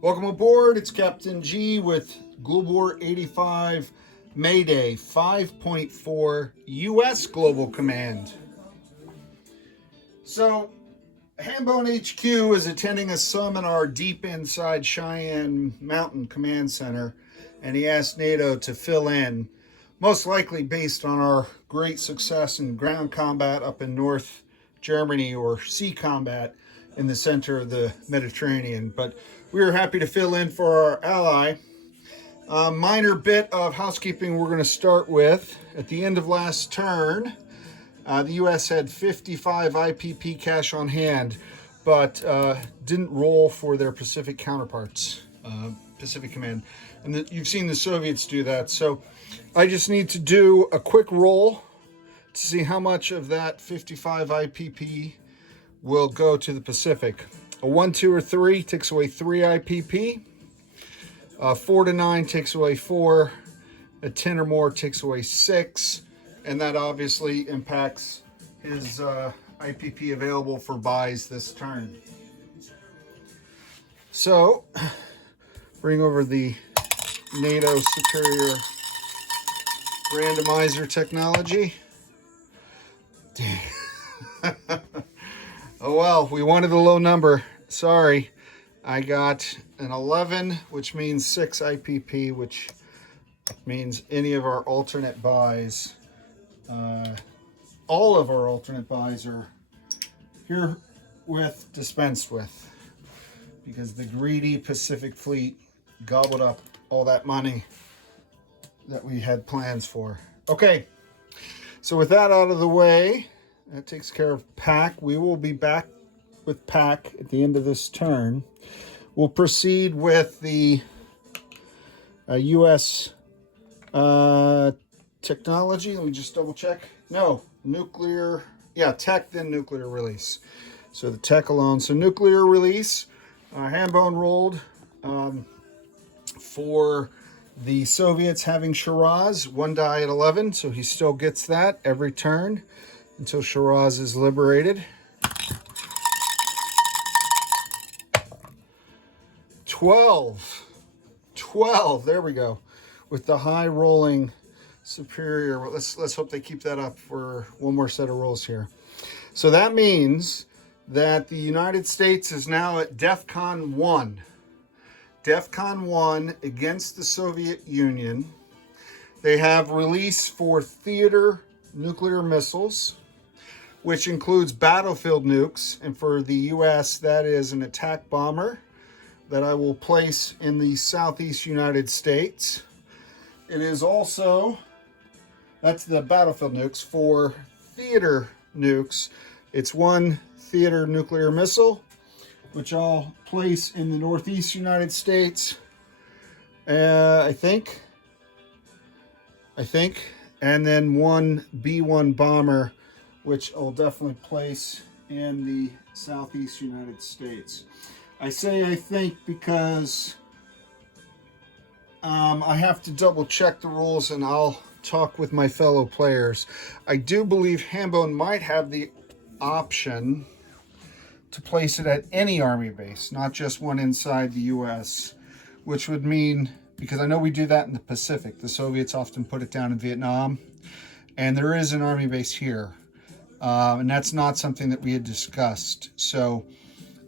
Welcome aboard. It's Captain G with GW85 MAYDAY 5.4 U.S. Global Command. So, Hambone HQ is attending a seminar deep inside Cheyenne Mountain Command Center, and he asked NATO to fill in, most likely based on our great success in ground combat up in North Germany or sea combat in the center of the Mediterranean. But we are happy to fill in for our ally. A minor bit of housekeeping we're going to start with. At the end of last turn, the U.S. had 55 IPP cash on hand, but didn't roll for their Pacific counterparts, Pacific Command. And you've seen the Soviets do that. So I just need to do a quick roll to see how much of that 55 IPP will go to the Pacific. A 1, 2, or 3 takes away 3 IPP. 4 to 9 takes away 4. A 10 or more takes away 6. And that obviously impacts his IPP available for buys this turn. So, bring over the NATO Superior Randomizer technology. Dang. Oh well, we wanted a low number. Sorry. I got an 11, which means 6 IPP, which means any of our alternate buys, all of our alternate buys are herewith dispensed with, because the greedy Pacific Fleet gobbled up all that money that we had plans for. Okay, so with that out of the way, that takes care of PAC. We will be back with PAC at the end of this turn. We'll proceed with the U.S. Technology. Let me just double check. No, nuclear. Yeah, tech, then nuclear release. So the tech alone. So nuclear release. Hambone rolled for the Soviets having Shiraz. 1 die at 11, so he still gets that every turn until Shiraz is liberated. 12. There we go. With the high rolling superior. Let's hope they keep that up for one more set of rolls here. So that means that the United States is now at DEFCON 1. DEFCON 1 against the Soviet Union. They have release for theater nuclear missiles, which includes battlefield nukes. And for the U.S., that is an attack bomber that I will place in the southeast United States. It is also, that's the battlefield nukes. For theater nukes, it's 1 theater nuclear missile, which I'll place in the northeast United States, I think. And then 1 B-1 bomber, which I'll definitely place in the southeast United States. I say I think because I have to double check the rules, and I'll talk with my fellow players. I do believe Hambone might have the option to place it at any army base, not just one inside the U.S., which would mean, because I know we do that in the Pacific, the Soviets often put it down in Vietnam, and there is an army base here, and that's not something that we had discussed. So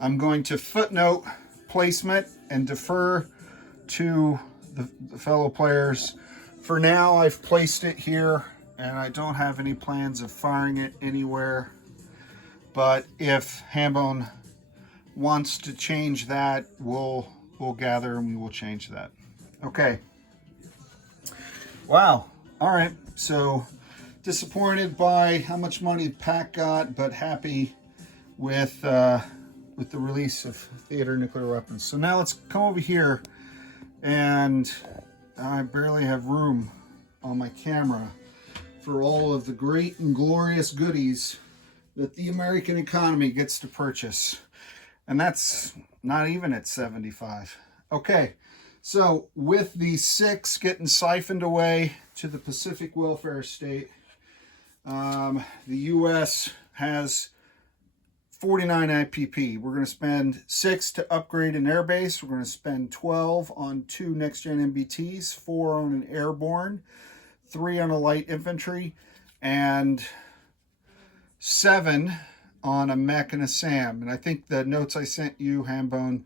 I'm going to footnote placement and defer to the fellow players. For now, I've placed it here, and I don't have any plans of firing it anywhere. But if Hambone wants to change that, we'll gather and we will change that. Okay. Wow. All right. So disappointed by how much money PAC got, but happy with the release of theater nuclear weapons. So now let's come over here, and I barely have room on my camera for all of the great and glorious goodies that the American economy gets to purchase. And that's not even at 75. Okay, so with the 6 getting siphoned away to the Pacific welfare state, the U.S. has 49 IPP. We're going to spend 6 to upgrade an airbase. We're going to spend 12 on 2 next-gen MBTs, 4 on an airborne, 3 on a light infantry, and 7 on a mech and a SAM. And I think the notes I sent you, Hambone,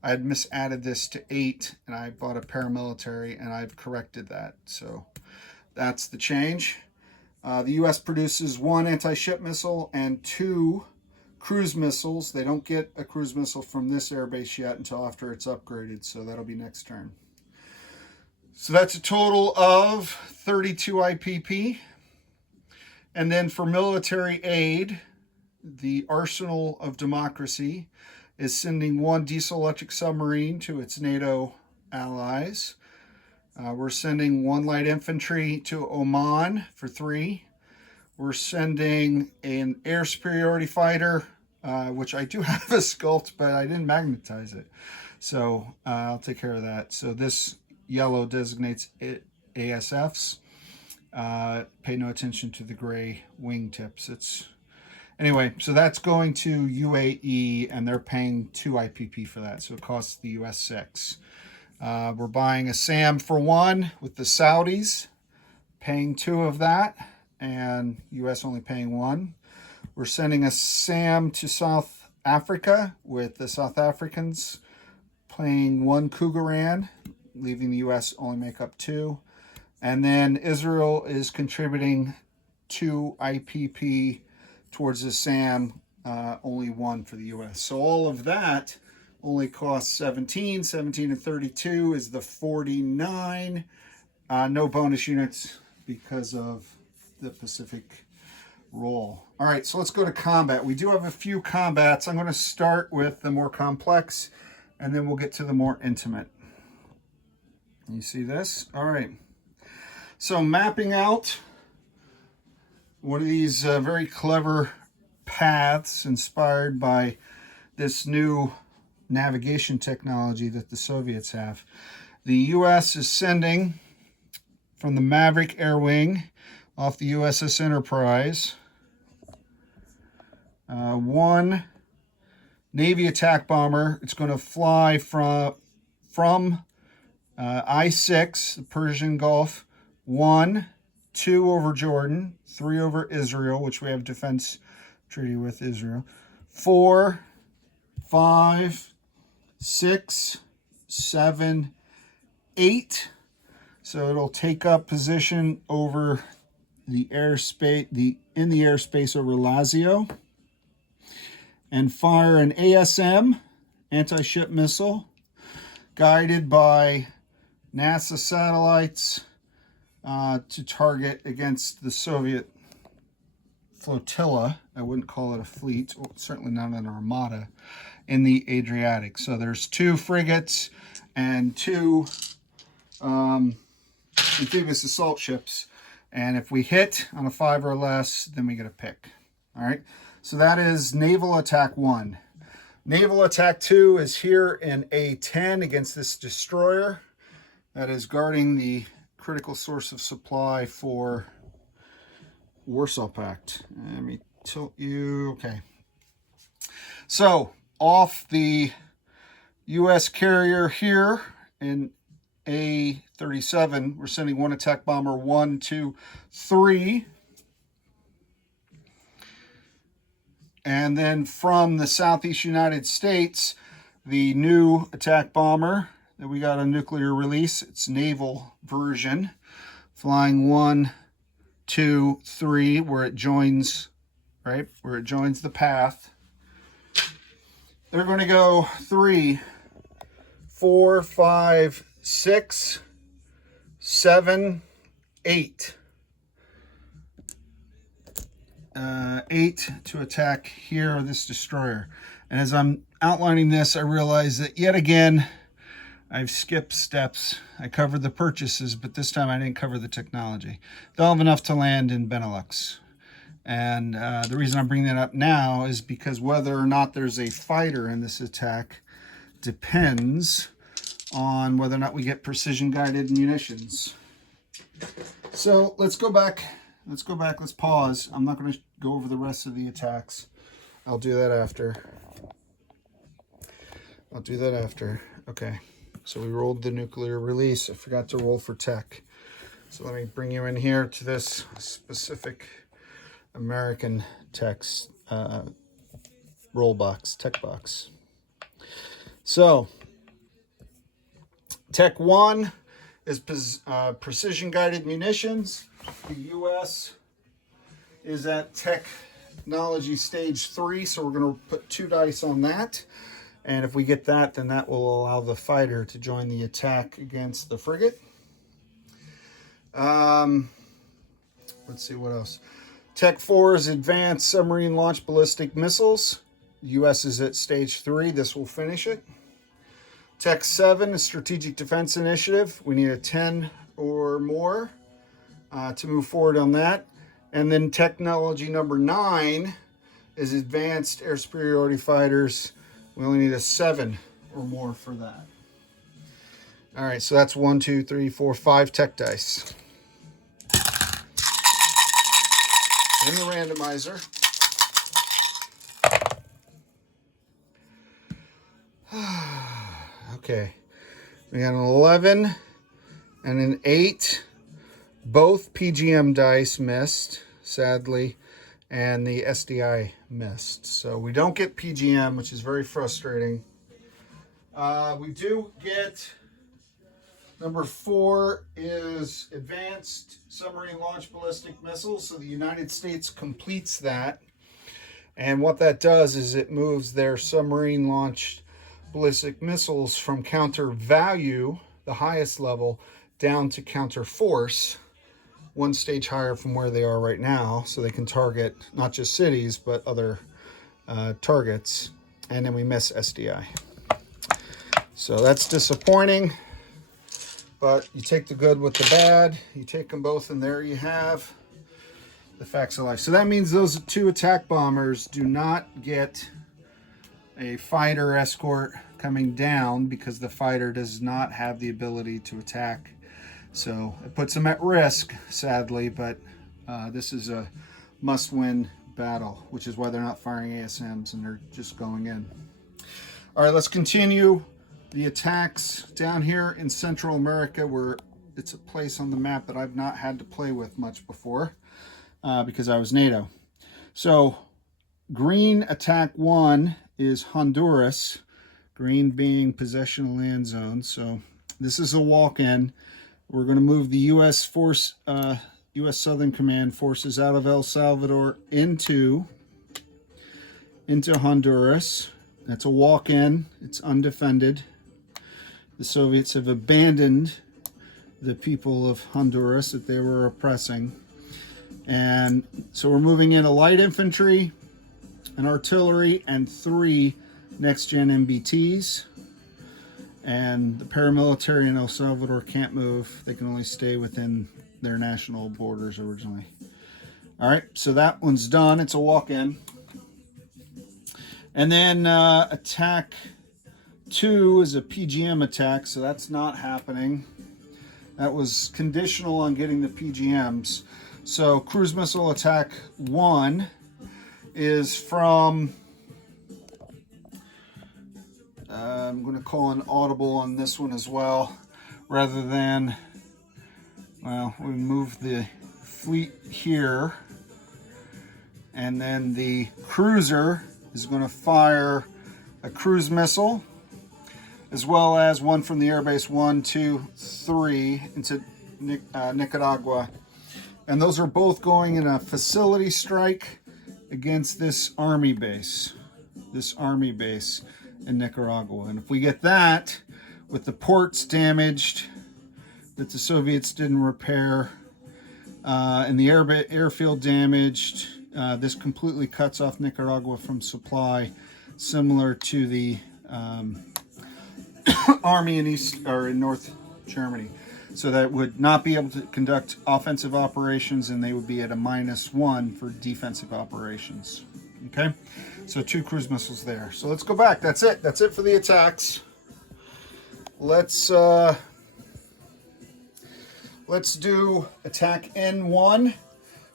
I had misadded this to 8, and I bought a paramilitary, and I've corrected that. So that's the change. The U.S. produces 1 anti-ship missile and 2 cruise missiles. They don't get a cruise missile from this airbase yet until after it's upgraded, so that'll be next turn. So that's a total of 32 IPP. And then for military aid, the Arsenal of Democracy is sending 1 diesel-electric submarine to its NATO allies. We're sending 1 light infantry to Oman for 3. We're sending an air superiority fighter, which I do have a sculpt, but I didn't magnetize it. So I'll take care of that. So this yellow designates ASFs. Pay no attention to the gray wingtips. Anyway, so that's going to UAE, and they're paying 2 IPP for that. So it costs the US 6. We're buying a SAM for 1 with the Saudis, paying 2 of that, and US only paying 1. We're sending a SAM to South Africa with the South Africans paying 1 Cougaran, leaving the US only make up 2. And then Israel is contributing 2 IPP towards the SAM, only 1 for the US. So all of that only costs 17. 17 and 32 is the 49. No bonus units because of the Pacific role. All right, so let's go to combat. We do have a few combats. I'm going to start with the more complex, and then we'll get to the more intimate. You see this? All right. So mapping out one of these very clever paths inspired by this new navigation technology that the Soviets have. The U.S. is sending from the Maverick Air Wing off the USS Enterprise 1 Navy attack bomber. It's going to fly from I-6, the Persian Gulf, 1, 2 over Jordan, 3 over Israel, which we have defense treaty with Israel, 4, 5, 6, 7, 8. So it'll take up position over the airspace, in the airspace over Lazio, and fire an ASM, anti-ship missile, guided by NASA satellites to target against the Soviet flotilla. I wouldn't call it a fleet, well, certainly not an armada, in the Adriatic. So there's 2 frigates and 2 amphibious assault ships. And if we hit on a 5 or less, then we get a pick. All right. So that is Naval Attack 1. Naval Attack 2 is here in A10 against this destroyer that is guarding the critical source of supply for Warsaw Pact. Let me tilt you. Okay. So off the U.S. carrier here in A37, we're sending 1 attack bomber, 1, 2, 3. And then from the Southeast United States, the new attack bomber that we got a nuclear release, it's naval version, flying 1, 2, 3, where it joins, right, where it joins the path. They're going to go 3, 4, 5, 6, 7, 8. 8 to attack here, this destroyer. And as I'm outlining this, I realize that yet again, I've skipped steps. I covered the purchases, but this time I didn't cover the technology. They'll have enough to land in Benelux. And the reason I'm bringing that up now is because whether or not there's a fighter in this attack depends on whether or not we get precision-guided munitions. So let's go back. Let's pause. I'm not going to go over the rest of the attacks. I'll do that after. I'll do that after. Okay. So we rolled the nuclear release. I forgot to roll for tech. So let me bring you in here to this specific American text roll box, tech box. So Tech 1 is precision guided munitions. The U.S. is at technology stage 3, so we're going to put 2 dice on that. And if we get that, then that will allow the fighter to join the attack against the frigate. Let's see what else. Tech 4 is advanced submarine launch ballistic missiles. U.S. is at stage 3. This will finish it. Tech 7 is strategic defense initiative. We need a 10 or more to move forward on that. And then technology number 9 is advanced air superiority fighters. We only need a 7 or more for that. All right, so that's 1, 2, 3, 4, 5 tech dice. In the randomizer. Okay, we got an 11 and an 8. Both PGM dice missed, sadly, and the SDI missed. So we don't get PGM, which is very frustrating. We do get number 4 is advanced submarine launch ballistic missiles. So the United States completes that. And what that does is it moves their submarine launched ballistic missiles from counter value, the highest level, down to counter force, 1 stage higher from where they are right now, so they can target not just cities but other targets. And then we miss SDI, so that's disappointing, but you take the good with the bad, you take them both, and there you have the facts of life. So that means those 2 attack bombers do not get a fighter escort coming down because the fighter does not have the ability to attack. So it puts them at risk, sadly, but this is a must-win battle, which is why they're not firing ASMs and they're just going in. All right, let's continue the attacks down here in Central America, where it's a place on the map that I've not had to play with much before because I was NATO. So green attack 1 is Honduras, green being possession of land zone. So this is a walk-in. We're going to move the U.S. force, U.S. Southern Command forces out of El Salvador into Honduras. That's a walk-in. It's undefended. The Soviets have abandoned the people of Honduras that they were oppressing. And so we're moving in a light infantry, an artillery, and 3 next-gen MBTs. And the paramilitary in El Salvador can't move. They can only stay within their national borders originally. All right, so that one's done. It's a walk-in. And then attack 2 is a PGM attack, so that's not happening. That was conditional on getting the PGMs. So cruise missile attack 1 is from... I'm going to call an audible on this one as well, rather than, well, we move the fleet here, and then the cruiser is going to fire a cruise missile, as well as one from the airbase 1, 2, 3 into Nicaragua. And those are both going in a facility strike against this army base in Nicaragua. And if we get that, with the ports damaged that the Soviets didn't repair, and the airfield damaged, this completely cuts off Nicaragua from supply, similar to the army in North Germany. So that would not be able to conduct offensive operations, and they would be at a -1 for defensive operations. Okay, so 2 cruise missiles there. So let's go back. That's it. That's it for the attacks. Let's do attack N1,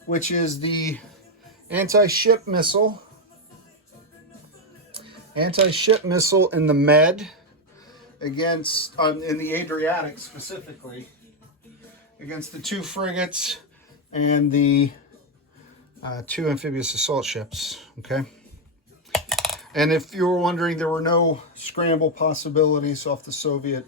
which is the anti-ship missile. Anti-ship missile in the Med against, in the Adriatic specifically, against the 2 frigates and the 2 amphibious assault ships, okay? And if you were wondering, there were no scramble possibilities off the Soviet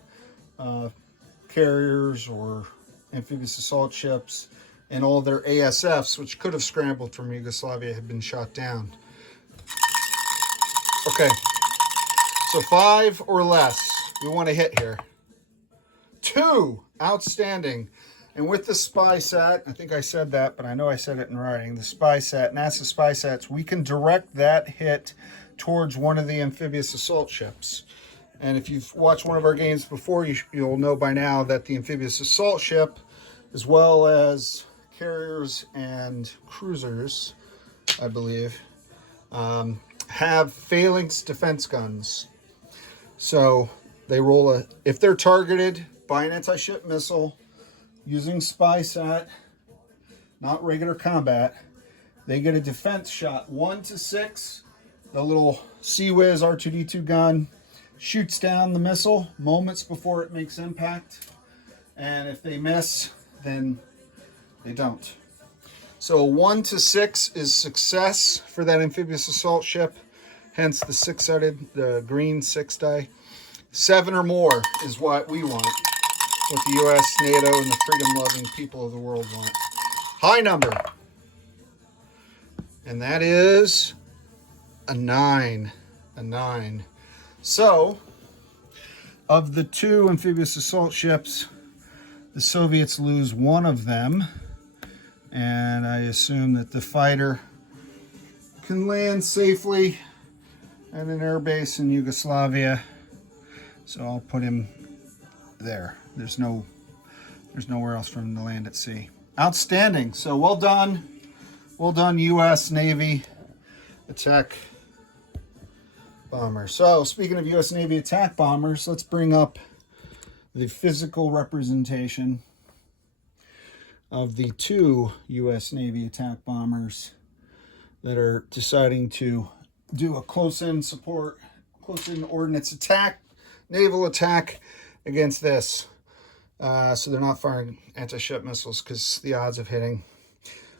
carriers or amphibious assault ships, and all their ASFs, which could have scrambled from Yugoslavia, had been shot down. Okay, so 5 or less we want to hit here. 2, outstanding. And with the SpySat, I think I said that, but I know I said it in writing, the SpySat, NASA SpySats, we can direct that hit towards one of the amphibious assault ships. And if you've watched one of our games before, you'll know by now that the amphibious assault ship, as well as carriers and cruisers, I believe, have phalanx defense guns. So they roll if they're targeted by an anti-ship missile using SpySat, not regular combat, they get a defense shot 1 to 6. The little CWIS R2D2 gun shoots down the missile moments before it makes impact. And if they miss, then they don't. So 1 to 6 is success for that amphibious assault ship, hence the 6-sided, the green 6 die. 7 or more is what we want, what the U.S., NATO, and the freedom-loving people of the world want. High number. And that is a 9. A 9. So, of the 2 amphibious assault ships, the Soviets lose 1 of them. And I assume that the fighter can land safely at an airbase in Yugoslavia. So I'll put him there. There's nowhere else for him to land at sea. Outstanding. So well done. Well done, U.S. Navy attack bomber. So speaking of U.S. Navy attack bombers, let's bring up the physical representation of the 2 U.S. Navy attack bombers that are deciding to do a close-in ordnance attack, naval attack against this. So they're not firing anti-ship missiles because the odds of hitting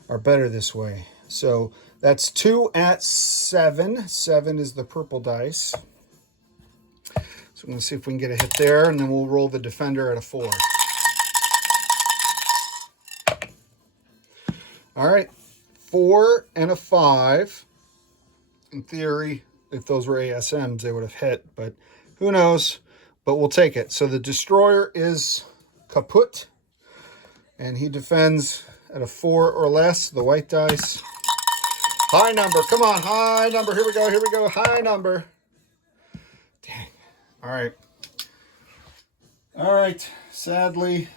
are better this way. So that's 2 at 7. 7 is the purple dice. So I'm going to see if we can get a hit there, and then we'll roll the defender at a 4. All right, 4 and a 5. In theory, if those were ASMs, they would have hit, but who knows? But we'll take it. So the destroyer is kaput, and he defends at a 4 or less, the white dice. High number, come on, high number. Here we go, high number. Dang. All right, sadly,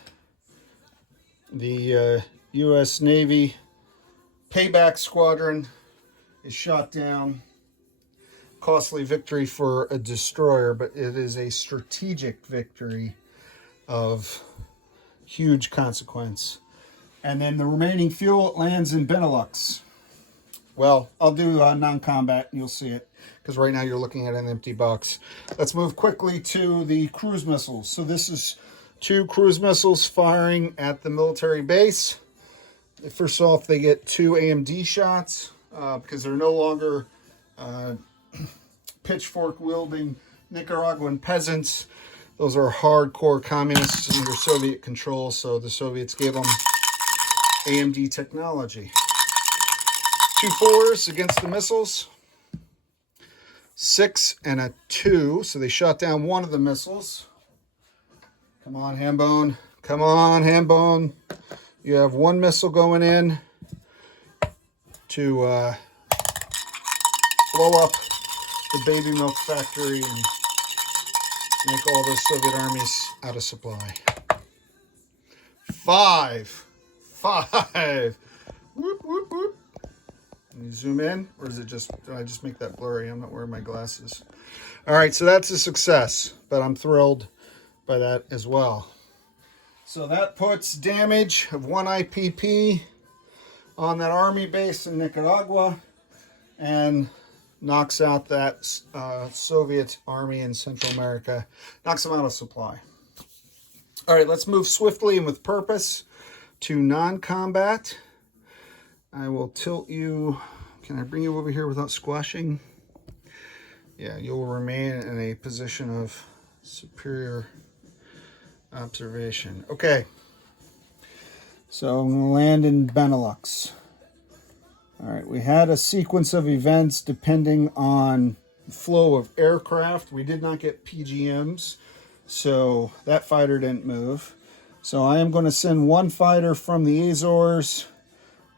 the U.S. Navy payback squadron is shot down. Costly victory for a destroyer, but it is a strategic victory of huge consequence. And then the remaining fuel lands in Benelux. Well, I'll do non-combat, and you'll see it, because right now you're looking at an empty box. Let's move quickly to the cruise missiles. So this is 2 cruise missiles firing at the military base. First off, they get 2 AMD shots because they're no longer pitchfork-wielding Nicaraguan peasants. Those are hardcore communists under Soviet control, so the Soviets gave them AMD technology. 2 4s against the missiles. 6 and a 2, so they shot down 1 of the missiles. Come on, Hambone. Come on, Hambone. You have 1 missile going in to blow up the baby milk factory and make all those Soviet armies out of supply. 5. Whoop, whoop, whoop. Can you zoom in? Or is it just, did I just make that blurry? I'm not wearing my glasses. All right, so that's a success, but I'm thrilled by that as well. So that puts damage of 1 IPP on that army base in Nicaragua, and knocks out that Soviet army in Central America, knocks them out of supply. All right, let's move swiftly and with purpose to non-combat. I will tilt you. Can I bring you over here without squashing? Yeah, you'll remain in a position of superior observation. Okay, so I'm going to land in Benelux. All right, we had a sequence of events depending on the flow of aircraft. We did not get PGMs, so that fighter didn't move. So I am going to send one fighter from the Azores.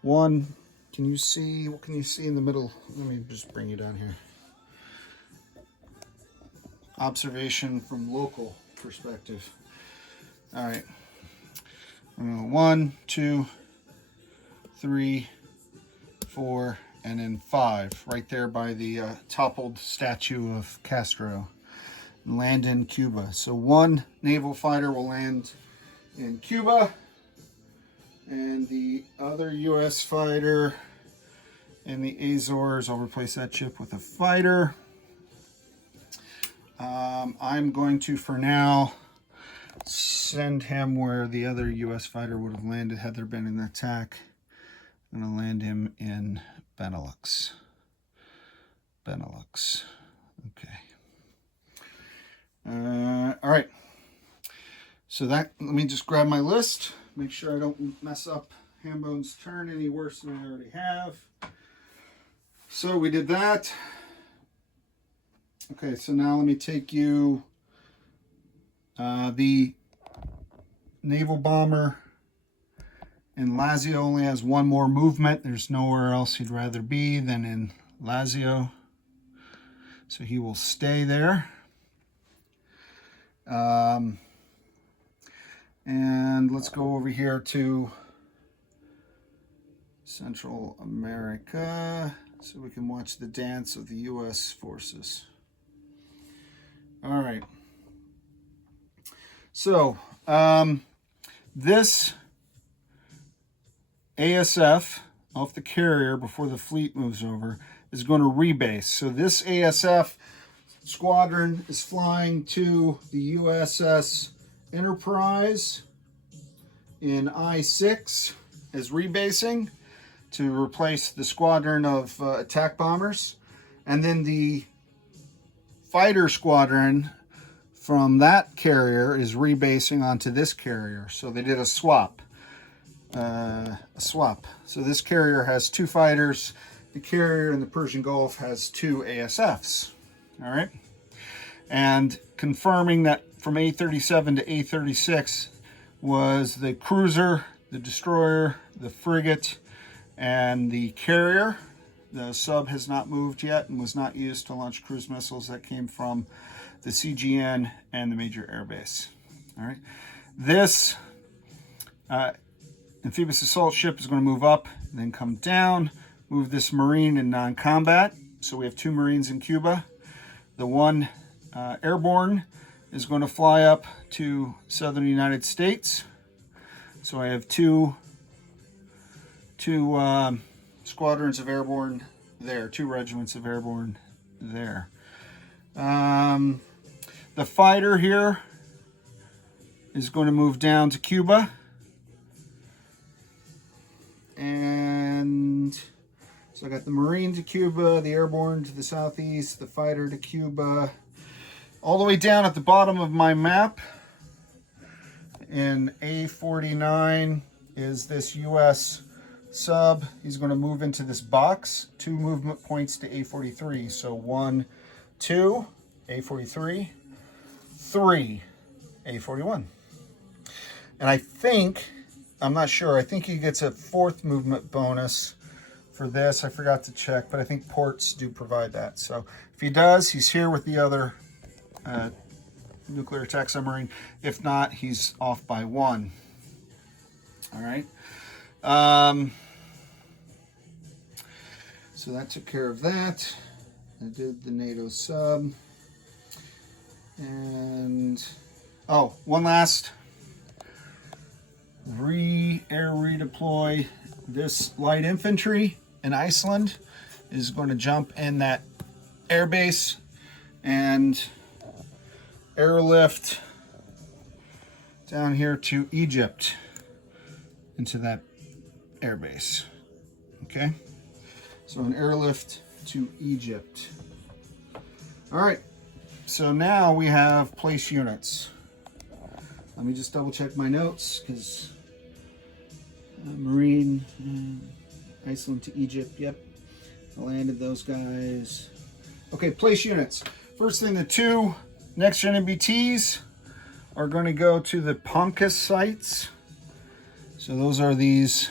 One, can you see, what can you see in the middle? Let me just bring you down here. Observation from local perspective. All right. 1, 2, 3, 4, and then 5, right there by the toppled statue of Castro. Land in Cuba. So one naval fighter will land in Cuba, and the other U.S. fighter in the Azores, I'll replace that ship with a fighter. I'm going to, for now, send him where the other U.S. fighter would have landed had there been an attack. I'm going to land him in Benelux. Benelux. Okay. All right. So that, let me just grab my list. Make sure I don't mess up Hambone's turn any worse than I already have. So we did that. Okay, so now let me take you, the naval bomber in Lazio only has one more movement. There's nowhere else he'd rather be than in Lazio. So he will stay there. And let's go over here to Central America so we can watch the dance of the U.S. forces. All right. So this ASF off the carrier before the fleet moves over is going to rebase. So this ASF squadron is flying to the USS Enterprise in I-6 as rebasing to replace the squadron of attack bombers. And then the fighter squadron from that carrier is rebasing onto this carrier. So they did a swap. So this carrier has 2 fighters. The carrier in the Persian Gulf has 2 ASFs. All right. And confirming that from A-37 to A-36 was the cruiser, the destroyer, the frigate, and the carrier. The sub has not moved yet and was not used to launch cruise missiles that came from the CGN and the major air base. All right. This amphibious assault ship is going to move up, then come down, move this Marine in non-combat. So we have 2 Marines in Cuba. The one airborne is going to fly up to southern United States. So I have two squadrons of airborne there, 2 regiments of airborne there. The fighter here is going to move down to Cuba. And so I got the Marine to Cuba, the airborne to the southeast, the fighter to Cuba. All the way down at the bottom of my map in A49 is this U.S. sub. He's going to move into this box. 2 movement points to A43. So 1, 2, A43, 3, A41. And I think, I'm not sure, I think he gets a 4th movement bonus for this. I forgot to check, but I think ports do provide that. So if he does, he's here with the other nuclear attack submarine. If not, he's off by 1. All right. So that took care of that. I did the NATO sub. And, oh, one last air redeploy. This light infantry in Iceland is going to jump in that air base and airlift down here to Egypt into that air base. Okay, so an airlift to Egypt. All right, so now we have place units. Let me just double check my notes, because Marine, Iceland to Egypt, yep. I landed those guys. Okay, place units. First thing, the 2 next-gen MBTs are going to go to the POMCUS sites. So those are these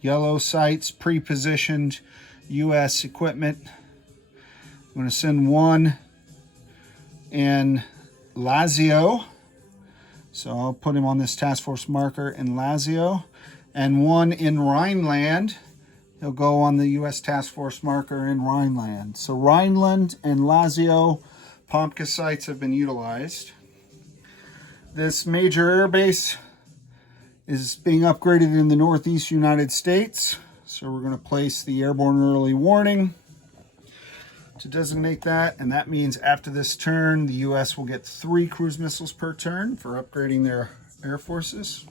yellow sites, pre-positioned U.S. equipment. I'm going to send one in Lazio. So I'll put him on this task force marker in Lazio. And one in Rhineland. He'll go on the U.S. task force marker in Rhineland. So Rhineland and Lazio POMCUS sites have been utilized. This major air base is being upgraded in the Northeast United States. So we're going to place the airborne early warning to designate that. And that means after this turn, the U.S. will get 3 cruise missiles per turn for upgrading their air forces.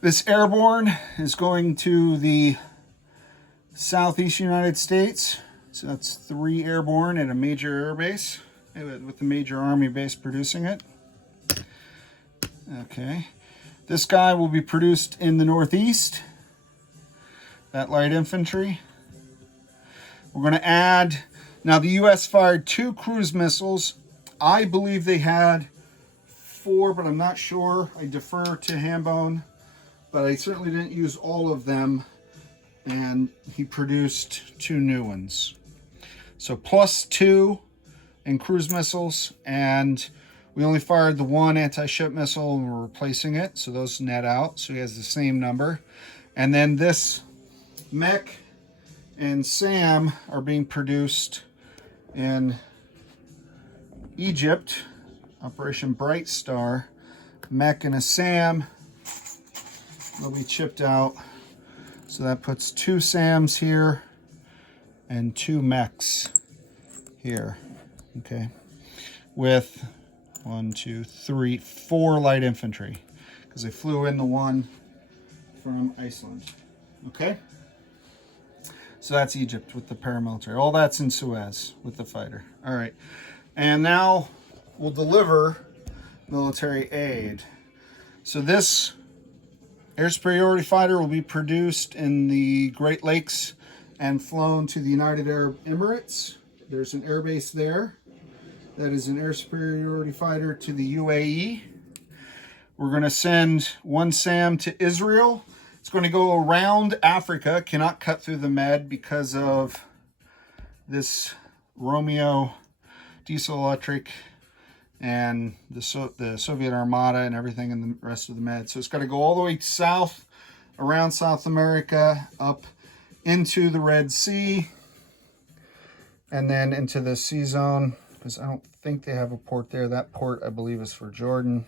This airborne is going to the Southeast United States. So that's 3 airborne at a major air base, with the major Army base producing it. Okay. This guy will be produced in the Northeast, that light infantry. We're going to add, now the U.S. fired 2 cruise missiles. I believe they had 4, but I'm not sure. I defer to Hambone, but I certainly didn't use all of them. And he produced 2 new ones. So +2 in cruise missiles, and we only fired the 1 anti-ship missile and we're replacing it. So those net out. So he has the same number. And then this mech and SAM are being produced in Egypt, Operation Bright Star. Mech and a SAM, they'll be chipped out. So that puts 2 SAMs here and 2 mechs here. Okay, with 1, 2, 3, 4 light infantry, because they flew in the one from Iceland. Okay, so that's Egypt with the paramilitary. All that's in Suez with the fighter. All right, and now we'll deliver military aid. So this air superiority fighter will be produced in the Great Lakes and flown to the United Arab Emirates. There's an air base there. That is an air superiority fighter to the UAE. We're going to send 1 SAM to Israel. It's going to go around Africa, cannot cut through the Med because of this Romeo diesel electric and the Soviet Armada and everything in the rest of the Med. So it's got to go all the way south, around South America, up into the Red Sea, and then into the sea zone, because I don't think they have a port there. That port, I believe, is for Jordan.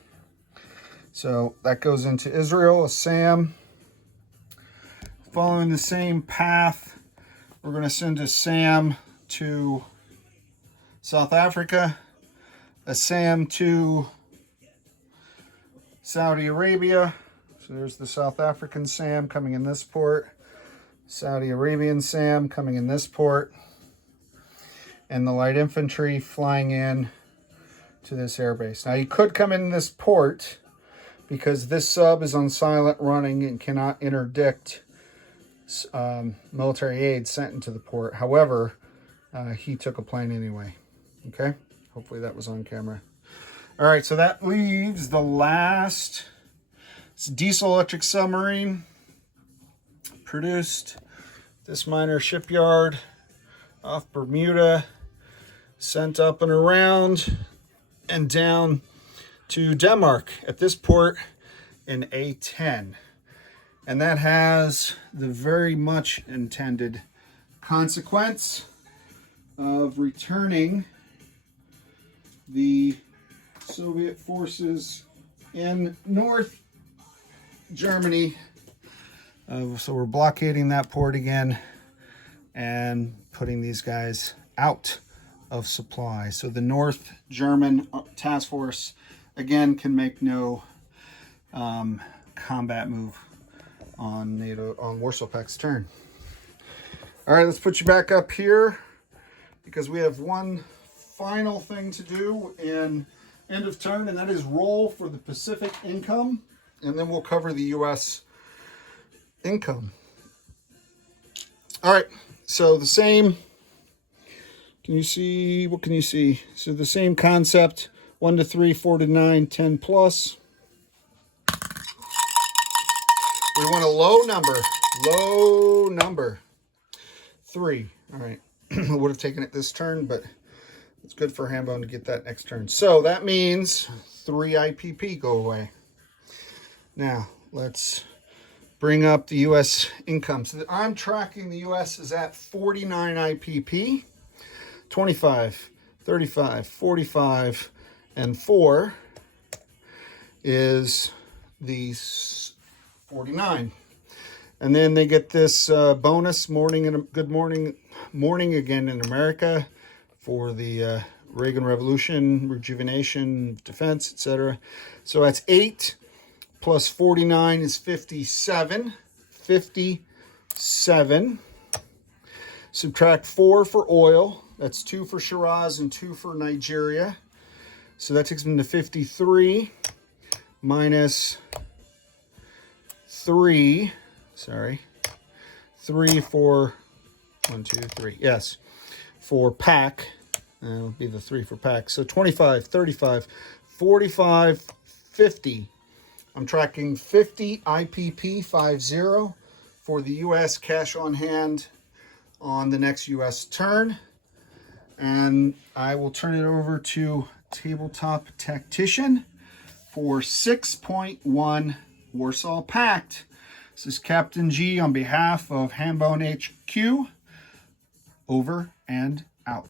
So that goes into Israel, a SAM. Following the same path, we're going to send a SAM to South Africa, a SAM to Saudi Arabia. So there's the South African SAM coming in this port, Saudi Arabian SAM coming in this port, and the light infantry flying in to this airbase. Now you could come in this port because this sub is on silent running and cannot interdict military aid sent into the port. However, he took a plane anyway. Okay, hopefully that was on camera. All right, so that leaves the last diesel electric submarine produced this minor shipyard off Bermuda, sent up and around and down to Denmark at this port in A10. And that has the very much intended consequence of returning the Soviet forces in North Germany. So we're blockading that port again and putting these guys out of supply. So the North German task force, again, can make no combat move on NATO, on Warsaw Pact's turn. All right, let's put you back up here because we have one final thing to do in end of turn, and that is roll for the Pacific income, and then we'll cover the U.S. income. All right, so the same, can you see, what can you see? So the same concept, 1 to 3, 4 to 9, 10 plus. We want a low number, 3. All right, I would have taken it this turn, but it's good for Hambone to get that next turn. So that means 3 IPP go away. Now, let's bring up the U.S. income. So I'm tracking the U.S. is at 49 IPP, 25, 35, 45, and 4 is the 49. And then they get this bonus morning and good morning again in America for the Reagan Revolution, rejuvenation, defense, etc. So that's 8 plus 49 is 57. 57. Subtract 4 for oil. That's 2 for Shiraz and 2 for Nigeria. So that takes them to 53 minus 3. Sorry. 3 for 1, 2, 3. Yes. For pack. That would be the 3 for pack. So 25, 35, 45, 50. I'm tracking 50 IPP 50 for the U.S. cash on hand on the next U.S. turn. And I will turn it over to Tabletop Tactician for 6.1 Warsaw Pact. This is Captain G on behalf of Hambone HQ. Over and